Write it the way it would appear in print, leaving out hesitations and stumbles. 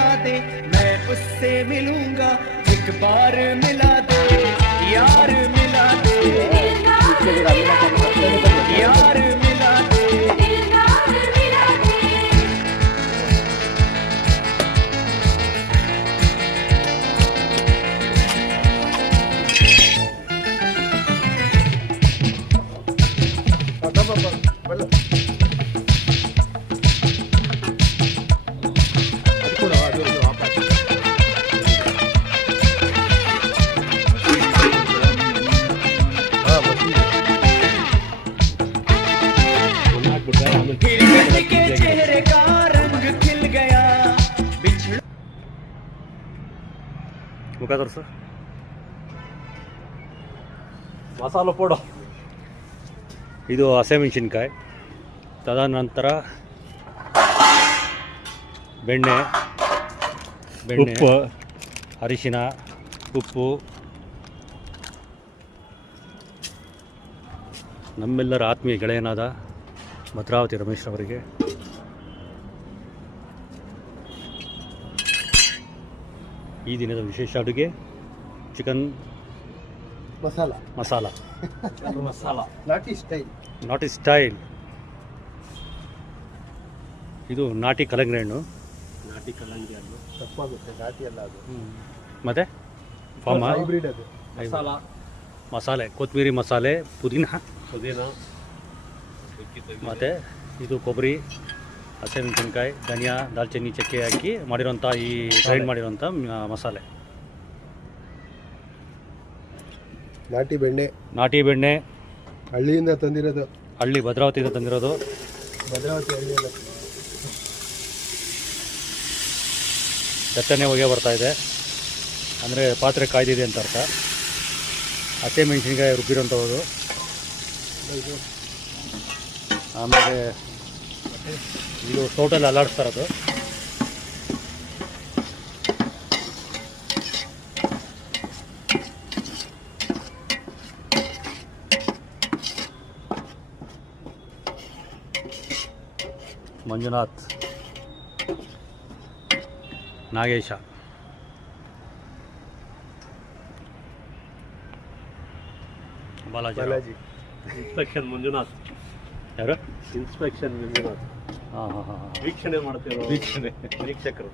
बता दे मैं उससे मिलूंगा एक बार मिला दे यार मिला दे यार मिला दे के चेहरे का रंग खिल गया ಮುಖ ತೋರಿಸು ಮಸಾಲ ಪೌಡ ಇದು ಹಸಿಮೆಣಸಿನ್ಕಾಯಿ ತದನಂತರ ಬೆಣ್ಣೆ ಉಪ್ಪು ಅರಿಶಿನ ಉಪ್ಪು ನಮ್ಮೆಲ್ಲರ ಆತ್ಮೀಯ ಗೆಳೆಯನಾದ ಭದ್ರಾವತಿ ರಮೇಶ್ ಅವರಿಗೆ ಈ ದಿನದ ವಿಶೇಷ ಅಡುಗೆ ಚಿಕನ್ ಮಸಾಲ ಮಸಾಲ ಮಸಾಲ ನಾಟಿ ಸ್ಟೈಲ್. ಇದು ನಾಟಿ ಕಲ್ಲಂಗಡಿ ಹಣ್ಣು, ನಾಟಿ ಕಲ್ಲಂಗಡಿ ಹಣ್ಣು ತಪ್ಪಾಗುತ್ತೆ, ನಾಟಿ ಅಲ್ಲ ಅದು. ಮತ್ತು ಫಾರ್ಮ ಹೈಬ್ರಿಡ್ ಅದು. ಮಸಾಲೆ ಕೊತ್ತಂಬರಿ ಮಸಾಲೆ ಪುದೀನ ಮತ್ತು ಇದು ಕೊಬ್ಬರಿ ಹಸಿಮೆಣಸಿನ್ಕಾಯಿ ಧನಿಯಾ ದಾಲ್ಚಿನ್ನಿ ಚಕ್ಕೆ ಹಾಕಿ ಮಾಡಿರೋಂಥ ಈ ಗ್ರೈಂಡ್ ಮಾಡಿರೋಂಥ ಮಸಾಲೆ. ನಾಟಿ ಬೆಣ್ಣೆ ಹಳ್ಳಿಯಿಂದ ತಂದಿರೋದು, ಹಳ್ಳಿ ಭದ್ರಾವತಿಯಿಂದ ತಂದಿರೋದು. ಭದ್ರಾವತಿ ಹಳ್ಳಿಯಲ್ಲ, ದಟ್ಟನೆ ಹೊಗೆ ಬರ್ತಾ ಇದೆ ಅಂದರೆ ಪಾತ್ರೆ ಕಾಯ್ದಿದೆ ಅಂತ ಅರ್ಥ. ಹಸಿಮೆಣಸಿನ್ಕಾಯಿ ರುಬ್ಬಿರೋಂಥದ್ದು. ಆಮೇಲೆ ಇದು ಟೋಟಲ್ ಅಲ್ಲಾಡಿಸ್ತಾ ಇರೋದು. ಮಂಜುನಾಥ್, ನಾಗೇಶ, ಬಾಲಾಜಿ, ಇನ್ಸ್ಪೆಕ್ಷನ್ ಮಂಜುನಾಥ್. ಯಾರು? ಇನ್ಸ್ಪೆಕ್ಷನ್ ಮಂಜುನಾಥ್. ಹಾಂ ಹಾಂ ಹಾಂ ವೀಕ್ಷಣೆ ಮಾಡ್ತಿರೋ ವೀಕ್ಷಕರು.